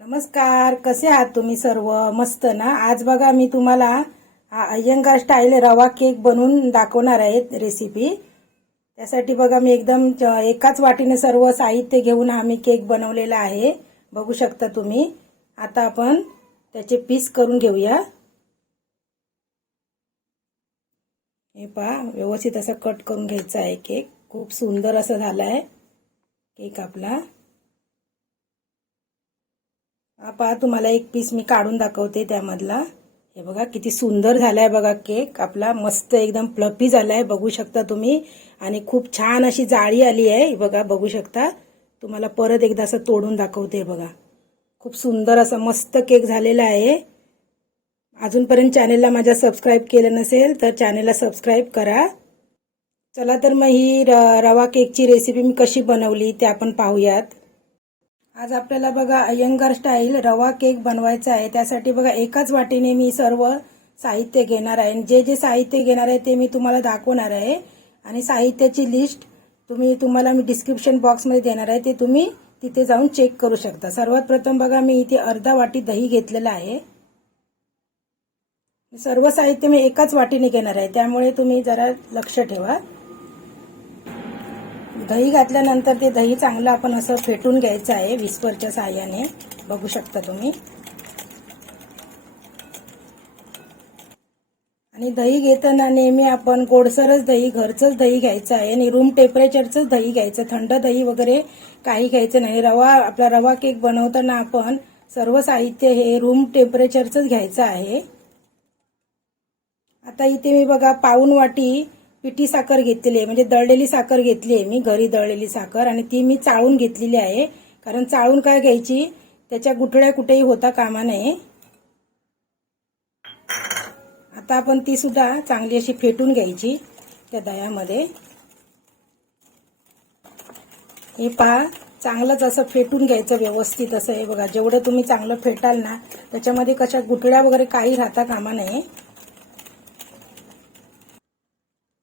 नमस्कार कसे आहात तुम्ही सर्व? मस्त ना? आज बघा मी तुम्हाला अय्यंगार स्टाईल रवा केक बनवून दाखवणार आहे रेसिपी त्यासाठी बघा मी एकदम एकाच वाटीने सर्व साहित्य घेऊन आम्ही केक बनवलेला आहे. बघू शकता तुम्ही. आता आपण त्याचे पीस करून घेऊया. हे पहा व्यवस्थित असा कट करून घ्यायचा आहे केक. खूप सुंदर असं झाला आहे केक आपला. पहा तुम्हाला एक पीस मी काढून दाखवते त्यामधला. हे बघा किती सुंदर झालाय बघा केक. आपला मस्त एकदम फ्लफी झालाय बघू शकता तुम्ही. आणि खूप छान अशी जाळी आली आहे. हे बघा बघू शकता. तुम्हाला परत एकदा असं तोडून दाखवते बघा. खूप सुंदर असं मस्त केक झालेला आहे. अजूनपर्यंत चॅनेलला माझ्या सबस्क्राईब केलं नसेल तर चॅनेलला सबस्क्राईब करा. चला तर मग ही र- रवा केकची रेसिपी मी कशी बनवली ते आपण पाहूयात. आज आपल्याला बघा अयंगार स्टाईल रवा केक बनवायचा आहे. त्यासाठी बघा एकाच वाटीने मी सर्व साहित्य घेणार आहे. आणि जे जे साहित्य घेणार आहे ते मी तुम्हाला दाखवणार आहे. आणि साहित्याची लिस्ट तुम्ही तुम्हाला मी डिस्क्रिप्शन बॉक्समध्ये देणार आहे. ते तुम्ही तिथे जाऊन चेक करू शकता. सर्वात प्रथम बघा मी इथे अर्धा वाटी दही घेतलेलं आहे. सर्व साहित्य मी एकाच वाटीने घेणार आहे. त्यामुळे तुम्ही जरा लक्ष ठेवा. दही घातल्यानंतर ते दही चांगलं आपण असं फेटून घ्यायचं आहे विस्परच्या साह्याने. बघू शकता तुम्ही. आणि दही घेताना नेहमी आपण गोडसरच दही घरचंच दही घ्यायचं आहे आणि रूम टेम्परेचरचंच दही घ्यायचं. थंड दही वगैरे काही घ्यायचं नाही. रवा आपला रवा केक बनवताना आपण सर्व साहित्य हे रूम टेम्परेचरचंच घ्यायचं आहे. आता इथे मी बघा पाऊन वाटी पिठी साखर घेतलेली आहे. म्हणजे दळलेली साखर घेतली आहे मी घरी दळलेली साखर. आणि ती मी चाळून घेतलेली आहे. कारण चाळून काय घ्यायची? त्याच्या गुठळ्या कुठेही होता कामा नये. आता आपण ती सुद्धा चांगली अशी फेटून घ्यायची त्या दह्यामध्ये. हे पहा चांगलंच असं फेटून घ्यायचं व्यवस्थित असं. हे बघा जेवढं तुम्ही चांगलं फेटाल ना त्याच्यामध्ये कशा गुठळ्या वगैरे काही राहता कामा नये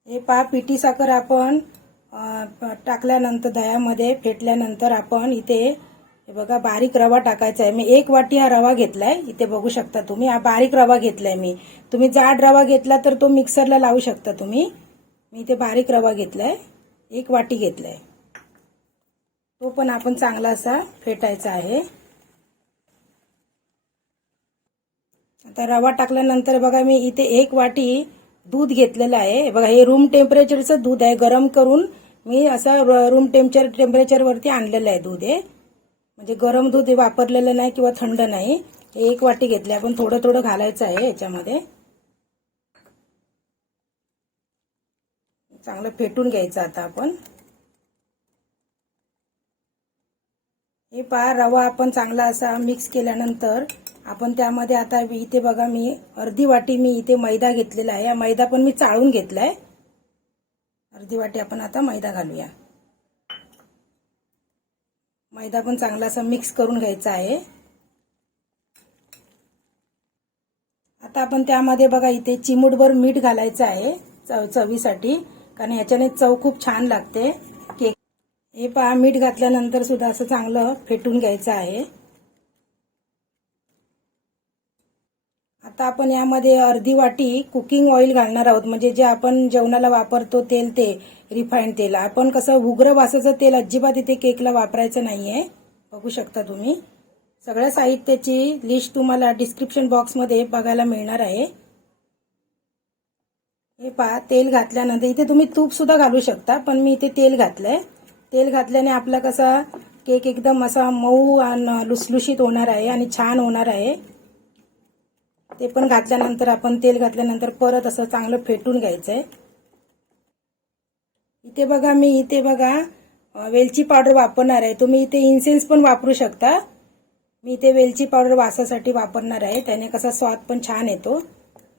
हे पहा पिठी साखर आपण टाकल्यानंतर दह्यामध्ये फेटल्यानंतर आपण इथे हे बघा बारीक रवा टाकायचा आहे. मी एक वाटी हा रवा घेतलाय. इथे बघू शकता तुम्ही. हा बारीक रवा घेतलाय मी. तुम्ही जाड रवा घेतला तर तो मिक्सरला लावू शकता तुम्ही. मी इथे बारीक रवा घेतलाय. एक वाटी घेतलाय. तो पण आपण चांगला असा फेटायचा आहे. आता रवा टाकल्यानंतर बघा मी इथे एक वाटी दूध घेतलेलं आहे. बघा हे रूम टेम्परेचरचं दूध आहे. गरम करून मी असं र- रूम टेम्परेचर टेम्परेचरवरती आणलेलं आहे दूध हे. म्हणजे गरम दूध हे वापरलेलं नाही किंवा थंड नाही. हे एक वाटी घेतली आपण थोडं थोडं घालायचं आहे याच्यामध्ये. चांगलं फेटून घ्यायचं आता आपण. पहा रवा आपण चांगला असा मिक्स केल्यानंतर आपण त्यामध्ये आता इथे बघा मी अर्धी वाटी मी इथे मैदा घेतलेला आहे. हा मैदा पण मी चाळून घेतलाय. अर्धी वाटी आपण आता मैदा घालूया. मैदा पण चांगला असा मिक्स करून घ्यायचा आहे. आता आपण त्यामध्ये बघा इथे चिमूटभर मीठ घालायचं आहे चव चवीसाठी कारण याच्याने चव खूप छान लागते. हे पहा मीठ घातल्यानंतर सुद्धा असं चांगलं फेटून घ्यायचं आहे. आता आपण यामध्ये अर्धी वाटी कुकिंग ऑइल घालणार आहोत. म्हणजे जे आपण जेवणाला वापरतो तेल ते रिफाईंड तेल. आपण कसं उग्र वासाचं तेल अजिबात इथे केकला वापरायचं नाहीये. बघू शकता तुम्ही. सगळ्या साहित्याची लिस्ट तुम्हाला डिस्क्रिप्शन बॉक्समध्ये बघायला मिळणार आहे. हे पहा तेल घातल्यानंतर इथे तुम्ही तूप सुद्धा घालू शकता पण मी इथे तेल घातलंय. तेल घातल्याने आपला कसा केक एकदम असा मऊ आणि लुसलुशीत होणार आहे आणि छान होणार आहे. ते पण घातल्यानंतर आपण तेल घातल्यानंतर परत असं चांगलं फेटून घ्यायचं आहे इथे बघा मी इथे बघा वेलची पावडर वापरणार आहे. तुम्ही इथे इन्सेन्स पण वापरू शकता. मी इथे वेलची पावडर वासासाठी वापरणार आहे. त्याने कसा स्वाद पण छान येतो.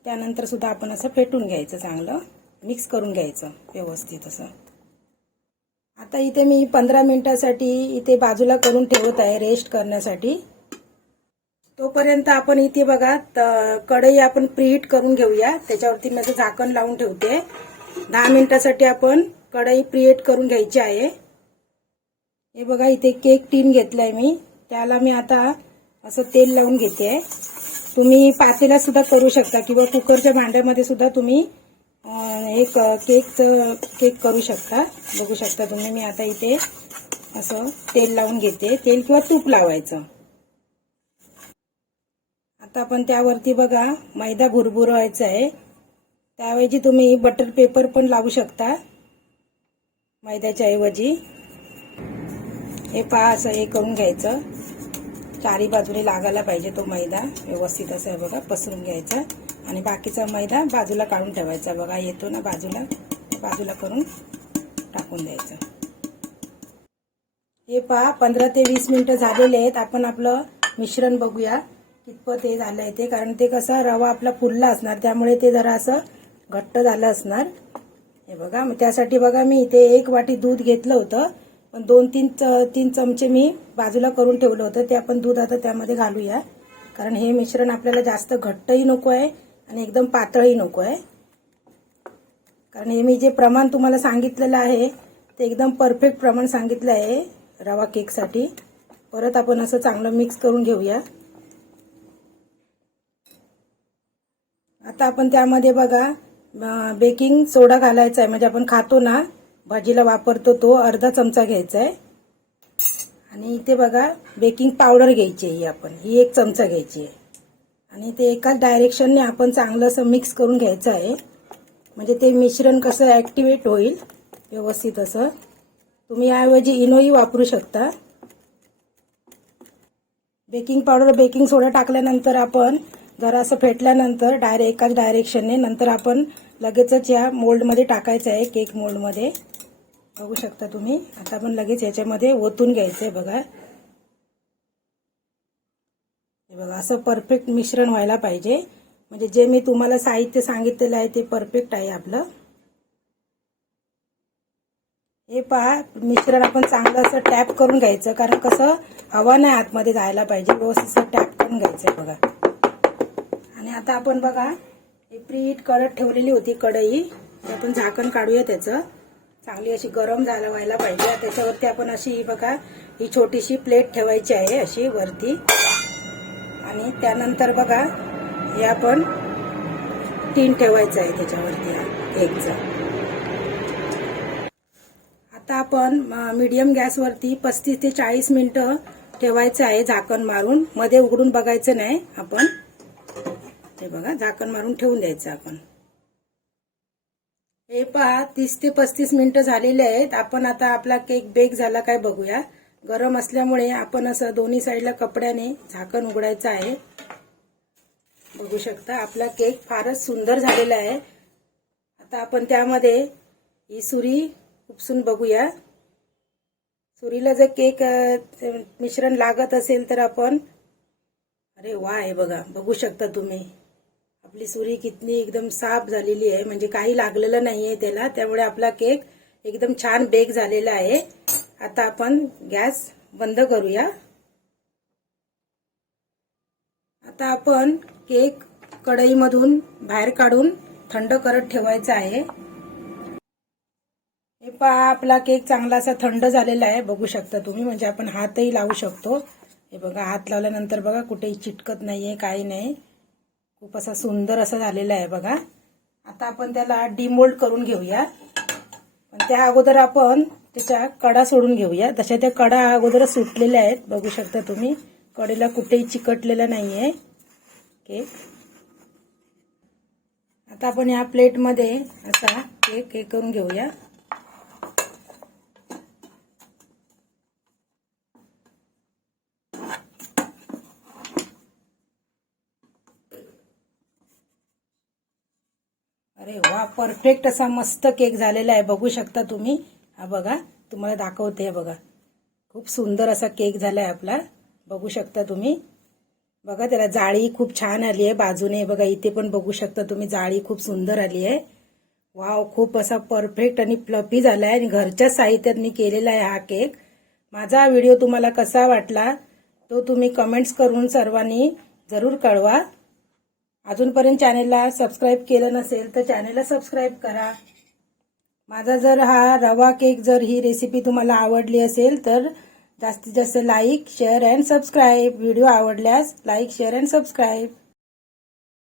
त्यानंतर सुद्धा आपण असं फेटून घ्यायचं चांगलं. मिक्स करून घ्यायचं व्यवस्थित असं. आता इथे मी पंधरा मिनिटासाठी इथे बाजूला करून ठेवत आहे रेस्ट करण्यासाठी. तोपर्यंत आपण इथे बघा कढई आपण प्रीहीट करून घेऊया. त्याच्यावरती मी असं झाकण लावून ठेवते. दहा मिनिटासाठी आपण कढई प्रिएट करून घ्यायची आहे. हे बघा इथे केक टीन घेतलाय मी. त्याला मी आता असं तेल लावून घेते. तुम्ही पातेला सुद्धा करू शकता किंवा कुकरच्या भांड्यामध्ये सुद्धा तुम्ही एक केकचं केक करू शकता. बघू शकता तुम्ही. मी आता इथे असं तेल लावून घेते. तेल किंवा तूप लावायचं. आता आपण त्यावरती बघा मैदा भुरभुरवायचा आहे. त्याऐवजी तुम्ही बटर पेपर पण लावू शकता. मैद्याच्या ऐवजी. हे पहा असं हे करून घ्यायचं. चारी बाजूने लागायला पाहिजे तो मैदा. व्यवस्थित असं आहे बघा पसरून घ्यायचा. आणि बाकीचा मैदा बाजूला काढून ठेवायचा बघा येतो ना बाजूला. बाजूला करून टाकून द्यायचं. हे पहा पंधरा ते वीस मिनिटं झालेले आहेत. आपण आपलं मिश्रण बघूया कितपत हे झालं आहे ते. कारण ते कसं रवा आपला फुलला असणार त्यामुळे ते जरा असं घट्ट झालं असणार. हे बघा मग त्यासाठी बघा मी इथे एक वाटी दूध घेतलं होतं. पण दोन तीन च- तीन चमचे मी बाजूला करून ठेवलं होतं. ते आपण दूध आता त्यामध्ये घालूया. कारण हे मिश्रण आपल्याला जास्त घट्टही नको आहे आणि एकदम पातळही नको आहे. कारण हे मी जे प्रमाण तुम्हाला सांगितलेलं आहे ते एकदम परफेक्ट प्रमाण सांगितलं आहे रवा केकसाठी. परत आपण असं चांगलं मिक्स करून घेऊया. आता आपण त्यामध्ये बघा बेकिंग सोडा घालायचा आहे. म्हणजे आपण खातो ना भाजीला वापरतो तो अर्धा चमचा घ्यायचा आहे आणि इथे बघा बेकिंग पावडर घ्यायची आहे ही आपण. ही एक चमचा घ्यायची आहे. आणि ते एकाच डायरेक्शनने आपण चांगलं असं मिक्स करून घ्यायचं आहे म्हणजे ते मिश्रण कसं ॲक्टिवेट होईल व्यवस्थित असं. तुम्ही याऐवजी इनोही वापरू शकता. बेकिंग पावडर बेकिंग सोडा टाकल्यानंतर आपण जरा असं फेटल्यानंतर डायरेक्ट एकाच डायरेक्शनने नंतर आपण लगेचच या मोल्डमध्ये टाकायचं आहे केक मोल्डमध्ये. बघू शकता तुम्ही. आता आपण लगेच याच्यामध्ये ओतून घ्यायचं आहे बघा. हे बघा असं परफेक्ट मिश्रण व्हायला पाहिजे. म्हणजे जे मी तुम्हाला साहित्य सांगितलेलं आहे ते परफेक्ट आहे आपलं. हे पहा मिश्रण आपण चांगलं असं टॅप करून घ्यायचं कारण कसं हवा नाही आतमध्ये जायला पाहिजे. व्यवस्थित असं टॅप करून घ्यायचं आहे बघा. आणि आता आपण बघा हे प्रीट कडत ठेवलेली होती कढई. आपण झाकण काढूया त्याचं. चांगली अशी गरम झाला व्हायला पाहिजे. त्याच्यावरती आपण अशी बघा ही छोटीशी प्लेट ठेवायची आहे अशी वरती. आणि त्यानंतर बघा हे आपण टीन ठेवायचं आहे त्याच्यावरती केकचं. आता आपण मीडियम गॅसवरती पस्तीस ते चाळीस मिनिटं ठेवायचं आहे झाकण मारून. मध्ये उघडून बघायचं नाही आपण. ते बघा झाकण मारून ठेवून द्यायचं आपण. हे पहा तीस ते पस्तीस मिनिटं झालेले आहेत. आपण आता आपला केक बेक झाला काय बघूया. गरम असल्यामुळे आपण असं दोन्ही साईडला कपड्याने झाकण उघडायचं आहे. बघू शकता आपला केक फारच सुंदर झालेला आहे. आता आपण त्यामध्ये ही सुरी उपसून बघूया. सुरीला जर केक मिश्रण लागत असेल तर आपण अरे वा आहे बघा बघू शकता तुम्ही. आपली सुरी कितनी एकदम साफ झालेली आहे म्हणजे काही लागलेलं नाहीये त्याला त्यामुळे आपला केक एकदम छान बेक झालेला आहे. आता आपण गॅस बंद करूया. आता आपण केक कढईमधून बाहेर काढून थंड करत ठेवायचा आहे. हे पहा आपला केक चांगला असा थंड झालेला आहे बघू शकता तुम्ही म्हणजे आपण हातही लावू शकतो. हे बघा हात लावल्यानंतर बघा कुठेही चिटकत नाहीये काही नाही. खूप असा सुंदर असा झालेला आहे बघा. आता आपण त्याला डिमोल्ड करून घेऊया. पण त्या अगोदर आपण त्याच्या कडा सोडून घेऊया. तशा त्या कडा अगोदर सुटलेल्या आहेत. बघू शकता तुम्ही. कडेला कुठेही चिकटलेला आहे केक आता आपण या प्लेटमध्ये असा केक हे करून घेऊया. अरे वा परफेक्ट असा मस्त केक झालेला आहे. बघू शकता तुम्ही. हा बघा तुम्हाला दाखवते हे बघा. खूप सुंदर असा केक झालाय आपला. बघू शकता तुम्ही. बघा त्याला जाळी खूप छान आली आहे बाजूने. बघा इथे पण बघू शकता तुम्ही जाळी खूप सुंदर आली आहे. वाव खूप असा परफेक्ट आणि फ्लफी झालाय. आणि घरच्या साहित्यात मी केलेला आहे हा केक माझा व्हिडिओ तुम्हाला कसा वाटला तो तुम्ही कमेंट्स करून सर्वांनी जरूर कळवा. अजूनपर्यंत चॅनेलला सबस्क्राईब केलं नसेल तर चॅनेलला सबस्क्राईब करा. माझा जर हा रवा केक जर ही रेसिपी तुम्हाला आवडली असेल तर जास्तीत जास्त like share and subscribe video आवडल्यास लाईक शेअर अँड सबस्क्राईब